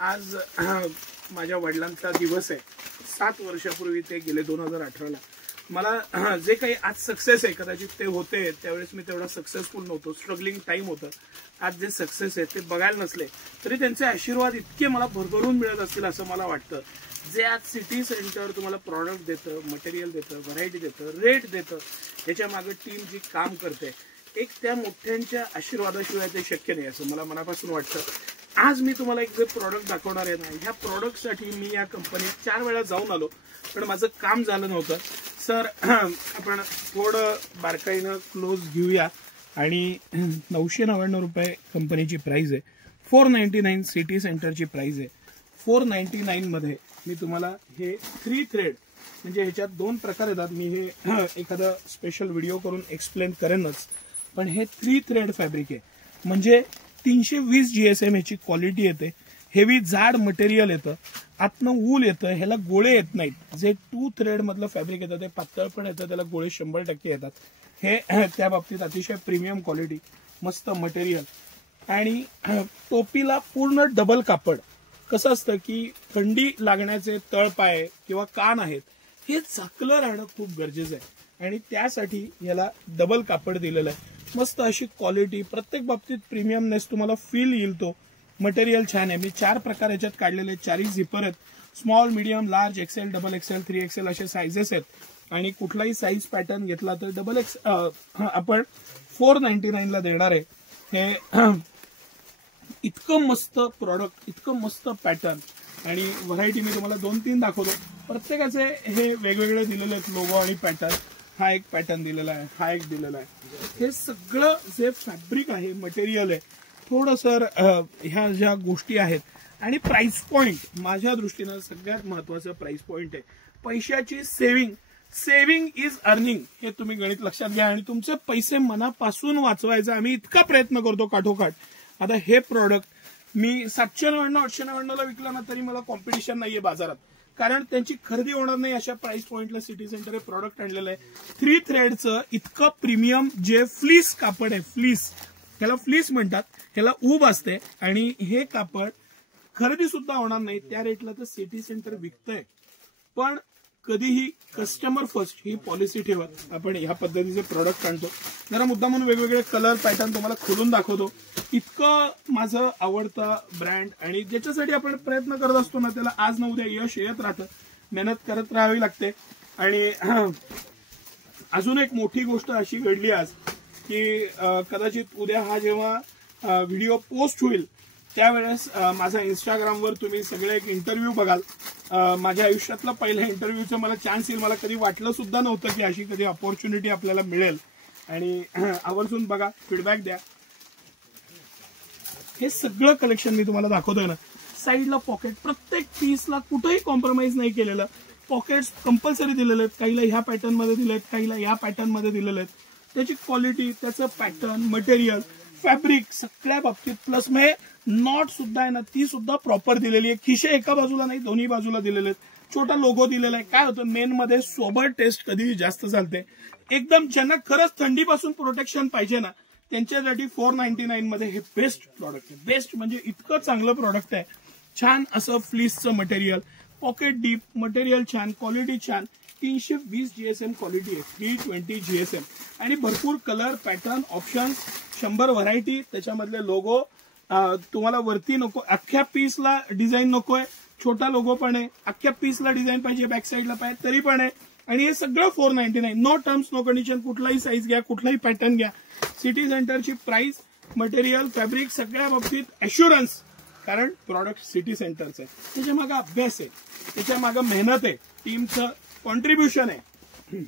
आज माझ्या वडिलांचा दिवस आहे। 7 वर्षापूर्वी ते गेले 2018ला। मला जे काही आज सक्सेस आहे, कदाचित ते होते त्यावेळेस मी तेवढा सक्सेसफुल नव्हतो, स्ट्रगलिंग टाइम होतं। आज जे सक्सेस आहे ते बघायला नसले तरी त्यांचे आशीर्वाद इतके मला भरभरून मिळत असतील असं मला वाटतं। जे आज सिटी सेंटर तुम्हाला प्रॉडक्ट देतं, मटेरियल देतं, व्हरायटी देतं, रेट देतं, याच्या मागे टीम जी काम करते, एक त्या मोठ्यांच्या आशीर्वादाशिवाय ते शक्य नाही असं मला मनापासून वाटतं। आज मी तुम्हाला एक जे प्रॉडक्ट दाखवणार आहे ना, ह्या प्रॉडक्टसाठी मी या कंपनीत 4 वेळा जाऊन आलो, पण माझं काम झालं नव्हतं। सर आपण थोडं बारकाईनं क्लोज घेऊया। आणि 999 रुपये कंपनीची प्राइस आहे, 499 सिटी सेंटरची प्राइस आहे। 499 मध्ये मी तुम्हाला हे 3 थ्रेड म्हणजे ह्याच्यात 2 प्रकार येतात। मी हे एखादा स्पेशल व्हिडिओ करून एक्सप्लेन करेनच, पण हे 3 थ्रेड फॅब्रिक आहे, म्हणजे 320 GSM ह्याची क्वालिटी येते। हेवी जाड मटेरियल येतं, आतनं वूल येतं, ह्याला गोळे येत नाहीत। जे 2 थ्रेड मधलं फॅब्रिक येतं ते पातळ पण येतं, त्याला गोळे 100% येतात। हे त्या बाबतीत अतिशय प्रीमियम क्वालिटी, मस्त मटेरियल। आणि टोपीला पूर्ण डबल कापड। कसं असतं की थंडी लागण्याचे तळपाय किंवा कान आहेत हे झाकलं राहणं खूप गरजेचं आहे, आणि त्यासाठी याला डबल कापड दिलेलं आहे। मस्त अशी क्वालिटी, प्रत्येक बाबतीत प्रीमियमनेस तुम्हाला फील येईल। तो मटेरियल छान आहे। मी 4 प्रकार याच्यात काढलेले, 4 झिपर आहेत। Small, medium, large, XL, double XL, 3XL असे साइजेस आहेत। आणि कुठलाही साईज पॅटर्न घेतला तर डबल एक्स आपण 499 ला देणार आहे। हे इतकं मस्त प्रॉडक्ट, इतकं मस्त पॅटर्न आणि व्हरायटी मी तुम्हाला 2-3 दाखवतो। प्रत्येकाचे हे वेगवेगळे दिलेले आहेत लोगो आणि पॅटर्न। हा एक पॅटर्न दिलेला आहे, हा एक दिलेला आहे। हे सगळं जे फॅब्रिक आहे, मटेरियल आहे, थोडंसं ह्या ज्या गोष्टी आहेत आणि प्राइस पॉइंट माझ्या दृष्टीनं सगळ्यात महत्वाचं प्राइस पॉइंट आहे। पैशाची सेव्हिंग इज अर्निंग, हे तुम्ही गणित लक्षात घ्या। आणि तुमचे पैसे मनापासून वाचवायचा आम्ही इतका प्रयत्न करतो काठोकाठ। आता हे प्रॉडक्ट मी 799-899 ला विकलं ना तरी मला कॉम्पिटिशन नाहीये बाजारात, कारण त्यांची खरेदी होणार नाही अशा प्राइस पॉइंटला सिटी सेंटर हे प्रॉडक्ट आणलेलं आहे। 3 थ्रेडचं इतकं प्रीमियम जे फ्लीस कापड आहे, फ्लीस, ह्याला फ्लीस म्हणतात, ह्याला ऊब असते आणि हे कापड खरेदी सुद्धा होणार नाही त्या रेटला तर सिटी सेंटर विकतंय। पण कधीही कस्टमर फर्स्ट ही पॉलिसी ठेवत आपण ह्या पद्धतीचे प्रॉडक्ट आणतो। जरा मुद्दा म्हणून वेगवेगळे कलर पॅटर्न तुम्हाला खोलून दाखवतो। इतकं माझं आवडता ब्रँड आणि ज्याच्यासाठी आपण प्रयत्न करत असतो ना, त्याला आज न उद्या यश येत राहतं, मेहनत करत राहावी लागते। आणि अजून एक मोठी गोष्ट अशी घडली आज की कदाचित उद्या हा जेव्हा व्हिडिओ पोस्ट होईल त्यावेळेस माझा इंस्टाग्रामवर तुम्ही सगळे एक इंटरव्ह्यू बघाल। माझ्या आयुष्यातला पहिला इंटरव्ह्यूचा मला चान्स येईल, मला कधी वाटलं सुद्धा नव्हतं की अशी कधी अपॉर्च्युनिटी आपल्याला मिळेल। आणि आवर्जून बघा, फीडबॅक द्या। हे सगळं कलेक्शन मी तुम्हाला दाखवतोय ना, साईडला पॉकेट, प्रत्येक पीसला कुठेही कॉम्प्रोमाइज नाही केलेलं। पॉकेट्स कंपल्सरी दिलेले आहेत, काहीला ह्या पॅटर्न मध्ये दिले आहेत, काहीला या पॅटर्न मध्ये दिलेले आहेत। त्याची क्वालिटी, त्याचं पॅटर्न, मटेरियल, फॅब्रिक सगळ्या बाबतीत, प्लस म्हणजे नॉट सुद्धा आहे ना, ती सुद्धा प्रॉपर दिलेली आहे। खिशे एका बाजूला नाही, दोन्ही बाजूला दिलेले आहेत। छोटा लोगो दिलेला आहे। काय होतं, मेन मध्ये सोबर टेस्ट कधीही जास्त चालते। एकदम ज्यांना खरंच थंडीपासून प्रोटेक्शन पाहिजे ना, त्यांच्यासाठी 499 मध्ये हे बेस्ट प्रॉडक्ट आहे। बेस्ट म्हणजे इतकं चांगलं प्रॉडक्ट आहे। छान असं फ्लीसचं मटेरियल, पॉकेट डीप, मटेरियल छान, क्वालिटी छान। 320 GSM क्वालिटी आहे, 320 GSM आणि भरपूर कलर, पॅटर्न, ऑप्शन्स, 100 व्हरायटी, त्याच्यामधले लोगो। तुम्हाला वरती नको, अख्ख्या पीसला डिझाईन नकोय, छोटा लोगो पण आहे, अख्ख्या पीसला डिझाईन पाहिजे, बॅक साईडला पाहिजे तरी पण आहे। आणि हे सगळं 499, नो टर्म्स नो कंडिशन। कुठलाही साईज घ्या, कुठलाही पॅटर्न घ्या। सिटी सेंटरची प्राइस, मटेरियल, फॅब्रिक सगळ्या बाबतीत अश्युरन्स, कारण प्रॉडक्ट सिटी सेंटरचं आहे। त्याच्या मागे अभ्यास आहे, त्याच्या मागे मेहनत आहे, टीमचं कॉन्ट्रीब्युशन आहे।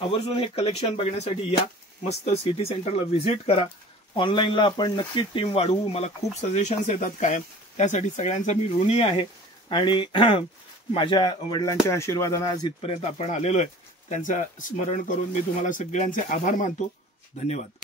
आवर्जून हे कलेक्शन बघण्यासाठी या, मस्त सिटी सेंटरला व्हिजिट करा। ऑनलाईनला आपण नक्कीच टीम वाढवू, मला खूप सजेशन्स येतात कायम, त्यासाठी सगळ्यांचा मी ऋणी आहे। आणि माझ्या वडिलांच्या आशीर्वादाने आज इथपर्यंत आपण आलेलो आहे, त्यांचं स्मरण करून मी तुम्हाला सगळ्यांचे आभार मानतो। धन्यवाद।